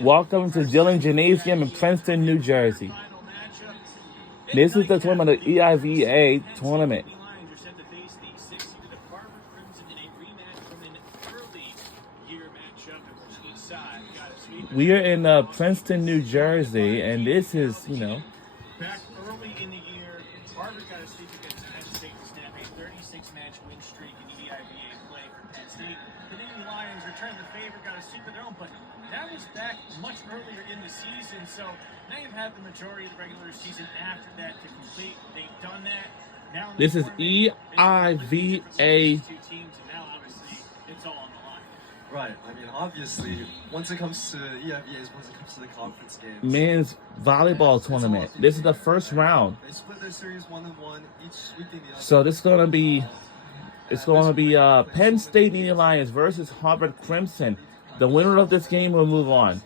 Welcome to Dillon Gymnasium in Princeton, New Jersey. This is the tournament of the EVIA tournament. We are in Princeton, New Jersey, and this is, Back early in the year, Harvard got a sweep against Penn State to snap a 36-match win streak in EVIA play for Penn State. The Navy Lions returned the favor, got a sweep of their own, but that was back much earlier in the season. So now you've had the majority of the regular season after that to complete. They've done that. Now this is EVIA. Two teams, and now obviously it's all on the line. Right. I mean, obviously, once it comes to EVIAs, once it comes to the conference games, Men's volleyball tournament. This is the first round. They split their series 1-1, each sweeping the other. So this is gonna be, Penn State Navy Lions versus Harvard Crimson. The winner of this game will move on.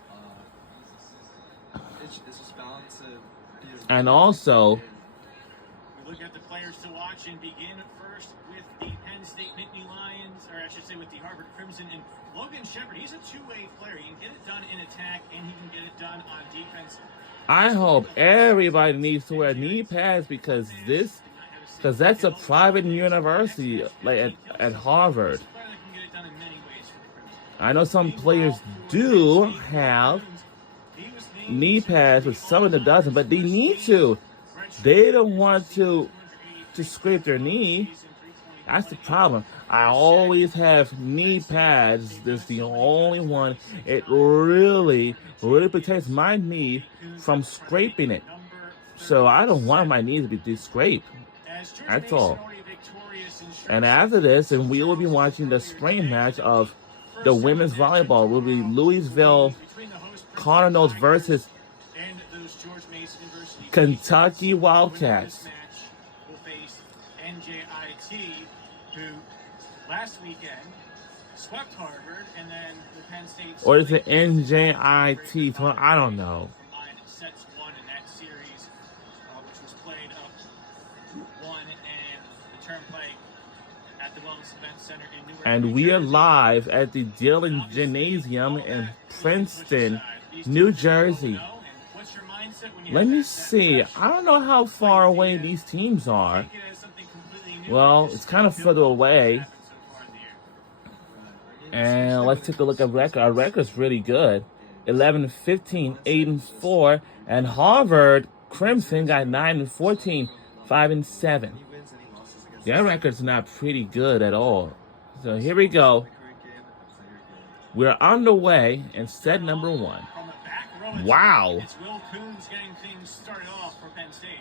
It's just bound to be And also, We look at the players to watch and begin first with the Penn State Nittany Lions, or I should say with the Harvard Crimson. And Logan Shepard, he's a two-way player. He can get it done in attack, and he can get it done on defense. I hope everybody needs to wear knee pads because that's a private university like at Harvard. I know some players do have knee pads, but some of them doesn't, but they need to. They don't want to scrape their knee. That's the problem. I always have knee pads. This is the only one. It really protects my knee from scraping it. So I don't want my knee to be scraped. That's all. And after this, and we will be watching the spring match of the women's volleyball. Will be Louisville Cardinals versus Kentucky Wildcats. Will face NJIT, who last weekend swept Harvard, and then the Penn State. Or is it NJIT? I don't know. Sets one in that series, which was played up 1, and the term play at the Wellness Event Center in Newark. And we are live at the Dillon Gymnasium in Princeton, New Jersey. Let me see. I don't know how far away these teams are. Well, it's kind of further away. And let's take a look at record. Our record's really good. 11-15, 8-4. And Harvard Crimson got 9-14, 5-7. Their record's not pretty good at all. So here we go. We're underway in set number 1. Wow. It's Will Coons getting things started off for Penn State.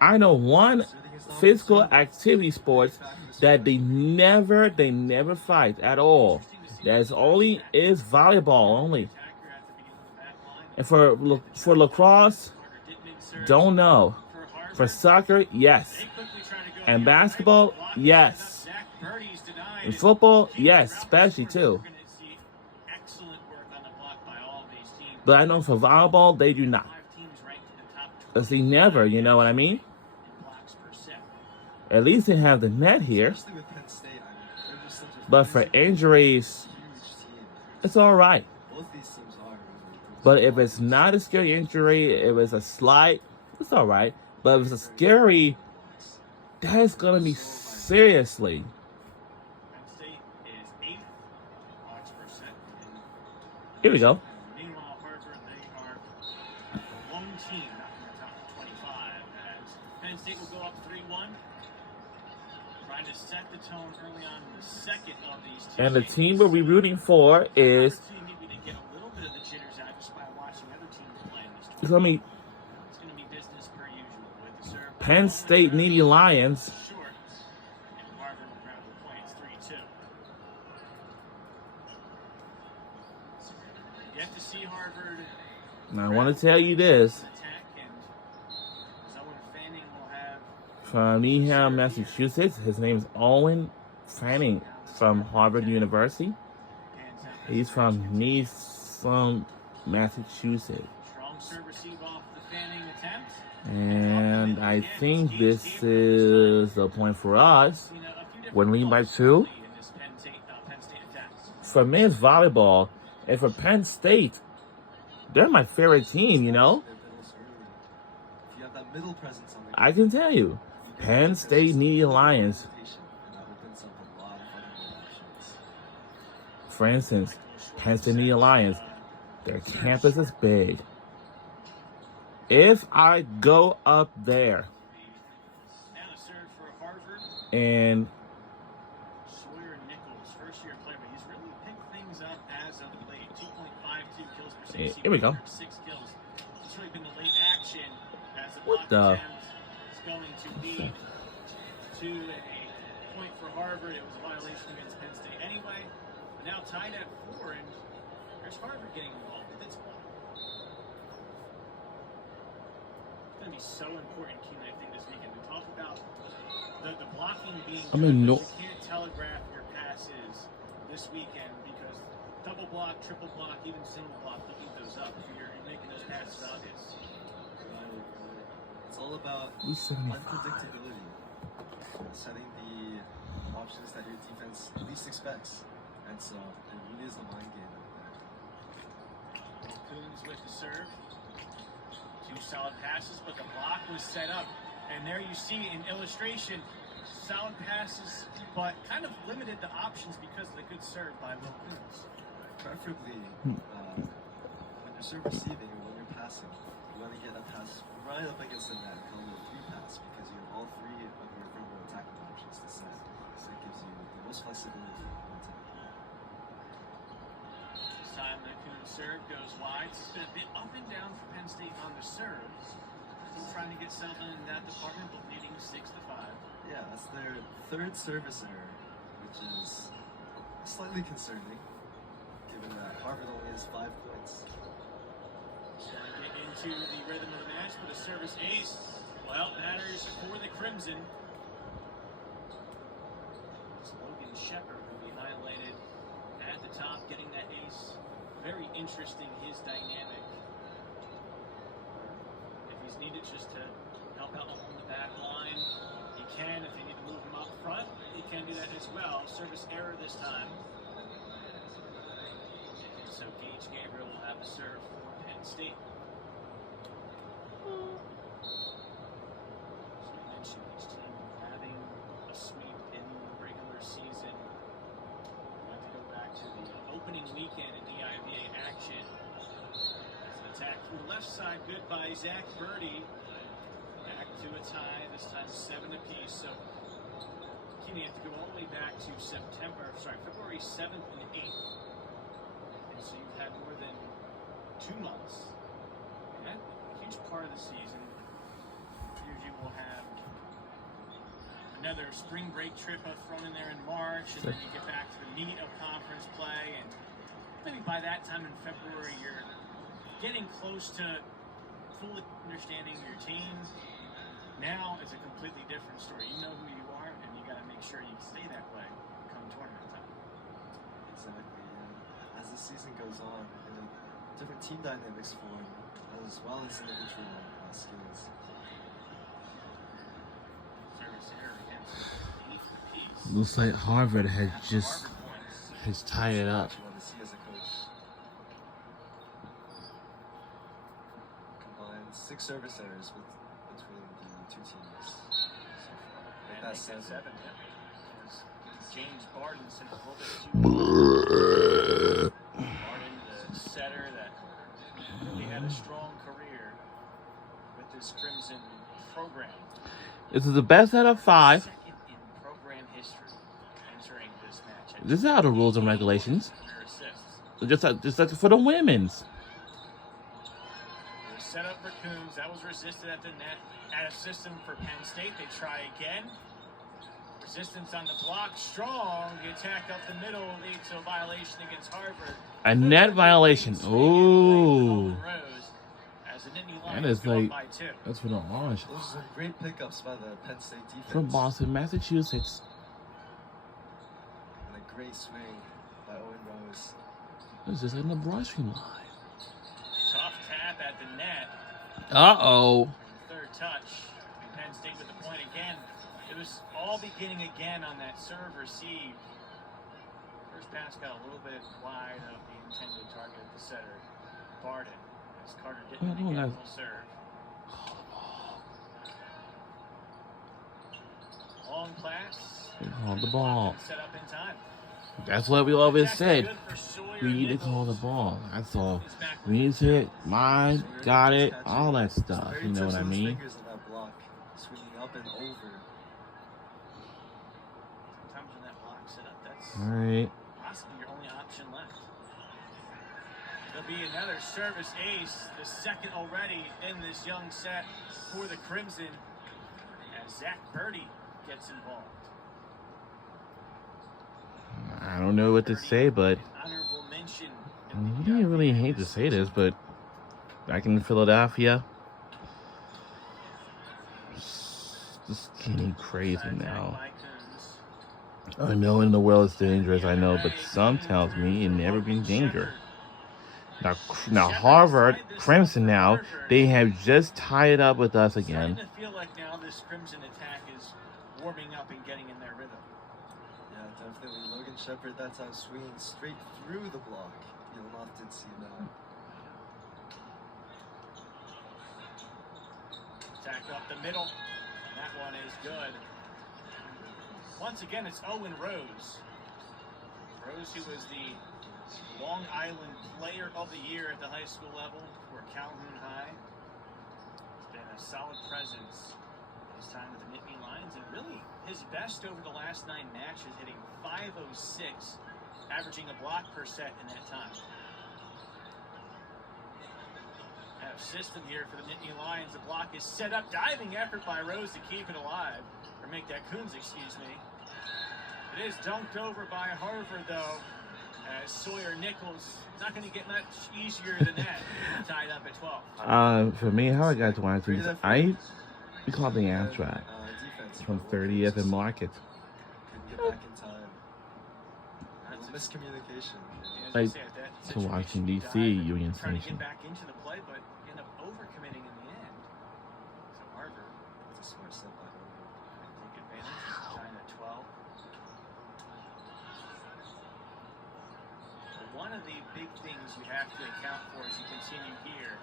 I know one physical activity sports that they never fight at all. That's only is volleyball only. And for lacrosse, don't know. For soccer, yes. And basketball, yes. And football, yes, especially too. But I know for volleyball, they do not. Because they never, you know what I mean? At least they have the net here. But for injuries, it's all right. But if it's not a scary injury, if it's a slight, it's all right. But if it's a scary, that's going to be seriously. Here we go. Penn State will go up 3-1. Trying to set the tone early on in the second of these two. And the team we'll be rooting for is it's gonna be Penn State Navy Lions. Yet to see Harvard. Now I want to tell you this. From Needham, Massachusetts. His name is Owen Fanning from Harvard University. He's from Needham, Massachusetts. And I think this is a point for us. We're leading by 2. for men's volleyball and for Penn State, they're my favorite team, you know? Their middles early. If you have that middle presence on the I can tell you, Penn State Media Lions, and that opens up a lot of other options. for instance, Penn State Media Lions, their campus is big. If I go up there Now the serve for Harvard. and Sawyer Nichols, first year player, but he's really picked things up as of late. 2.52 kills per 60. here we go. 6 kills. It's really been the late action as the What block the- attempt is going to lead to a point for Harvard. It was a violation against Penn State anyway. But now tied at 4, and there's Harvard getting involved with its block. It's going to be so important, Keenan, I think, this weekend. We talk about the blocking being I mean, good, no- but you can't telegraph your passes this weekend because double block, triple block, even single block, don't eat those up. You're making those passes obvious. It's all about Who's 75? unpredictability. Setting the options that your defense least expects. And so it really is a mind game. Coons with the serve. 2 solid passes, but the block was set up. And there you see in illustration, solid passes, but kind of limited the options because of the good serve by Will Coons. Preferably, when you're serve receiving or when you're passing, you want to get a pass right up against the net, called a 3 pass, because you have all 3 of your front row attacking options to set. So it gives you the most flexibility on attack. This time the Coons serve goes wide. It's been a bit up and down for Penn State on the serve. Still trying to get something in that department, but leading 6-5. Yeah, that's their 3rd service error, which is slightly concerning, given that Harvard only has 5 points. Trying to get into the rhythm of the match, but a service ace, well, matters for the Crimson. It's Logan Shepard, who we highlighted at the top, getting that ace. Very interesting, his dynamic. If he's needed just to help out along the back line, he can. If you need to move him up front, he can do that as well. Service error this time. And so Gage Gabriel will have the serve for Penn State. So you mentioned each team having a sweep in the regular season. We have to go back to the opening weekend in EVIA action. It's an attack from the left side, good by Zach Birdie. Back to a tie, this time 7 apiece. So you have to go all the way back to February 7th and 8th. And so you've had more than 2 months. And that's a huge part of the season. Here you will have another spring break trip thrown in there in March, and then you get back to the meat of conference play. And maybe by that time in February, you're getting close to fully understanding your team. Now it's a completely different story. You know who you are, and you got to make sure you stay that way come tournament time. Exactly. And as the season goes on, different team dynamics form, as well as individual skills. Service error against 8 apiece. Looks like Harvard has Harvard points. has tied it up. What you want to see as a coach. Combined 6 service errors between the 2 teams so far. Make that 7. James Barden sent a little bit too. Barden, the setter that really had a strong career with this Crimson program. This is the best out of 5. Second in program history entering this match. This is how the rules and regulations. Career assists. Just like for the women's. It was set up for Coons. That was resisted at the net. At a system for Penn State. They try again. Resistance on the block. Strong. The attack up the middle leads to a violation against Harvard. A net violation. Ooh. As the Nittany That Lions is go up like, by 2. that's for the orange. Those are some great pickups by the Penn State defense. From Boston, Massachusetts. And a great swing by Owen Rose. This is in the brushing line. Tough tap at the net. Uh-oh. Third touch. And Penn State with the point again. It was all beginning again on that serve receive. First pass got a little bit wide of the intended target at the setter, Barden. As Carter didn't get a full serve. Long pass. They called the ball. Set up in time. That's what we always said. We need to call the ball. That's all. We need to hit mine, got it, all that stuff. You know what I mean? Fingers in that block, swinging up and over. Sometimes when that block set up, that's All right. possibly your only option left. There'll be another service ace, the second already in this young set for the Crimson, as Zach Birdie gets involved. I don't know what to say, but Honorable mention. I really hate to say this, but back in Philadelphia, just getting crazy now. I know in the world it's dangerous, I know, but some tells me it never been danger. Now Harvard Crimson now, they have just tied it up with us again. Starting to feel like now this Crimson attack is warming up and getting in their rhythm. Yeah, definitely. Logan Shepard, that time swinging straight through the block. You'll often see that. Attack up the middle. That one is good. Once again, it's Owen Rose. Rose, who was the Long Island Player of the Year at the high school level for Calhoun High. He's been a solid presence his time with the Nittany Lions, and really his best over the last 9 matches, hitting .506, averaging a block per set in that time. Out of system here for the Nittany Lions. The block is set up. Diving effort by Rose to keep it alive. Or make that Coons, excuse me. It is dunked over by Harvard, though, as Sawyer Nichols not going to get much easier than that. Tied up at 12. For me, how I got to watch these, we call it the Amtrak from 30th and Market. Couldn't get back in time. Miscommunication. Like to Washington D.C. Union Trying to Station. get back into the play, but end up overcommitting in the end. So Harvard, It's a smart step by Harvard. take advantage. Tying at 12. One of the big things you have to account for as you continue here.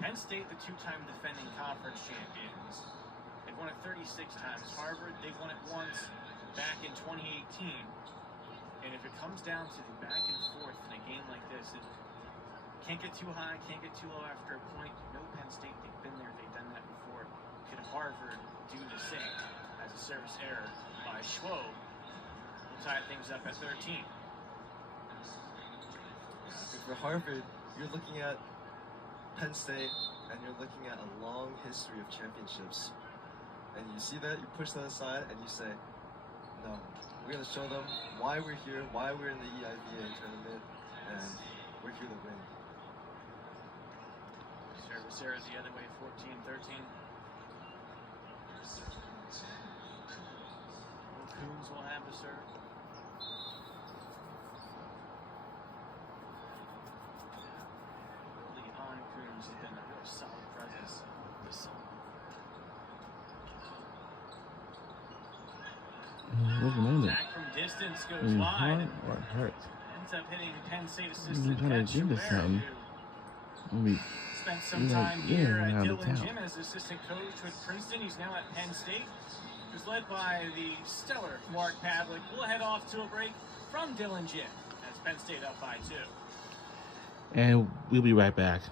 Penn State, the 2-time defending conference champions. They've won it 36 times. Harvard, they won it once back in 2018. And if it comes down to the back and forth in a game like this, it can't get too high, can't get too low after a point. No Penn State, they've been there, they've done that before. Could Harvard do the same as a service error by Schwob? Will tie things up at 13. For Harvard, you're looking at Penn State, and you're looking at a long history of championships. And you see that, you push that aside, and you say, no, we're going to show them why we're here, why we're in the EVIA tournament, and we're here to win. Service error the other way, 14-13. Coons will have the serve. Leon Coons has been a real solid presence this summer. Back from distance goes wide. Or hurt. Ends up hitting Penn State I'm assistant trying to give this something. Spent some time here at Dillon Gym as assistant coach with Princeton. He's now at Penn State. He was led by the stellar Mark Pavlik. We'll head off to a break from Dillon Gym as Penn State up by 2. And we'll be right back.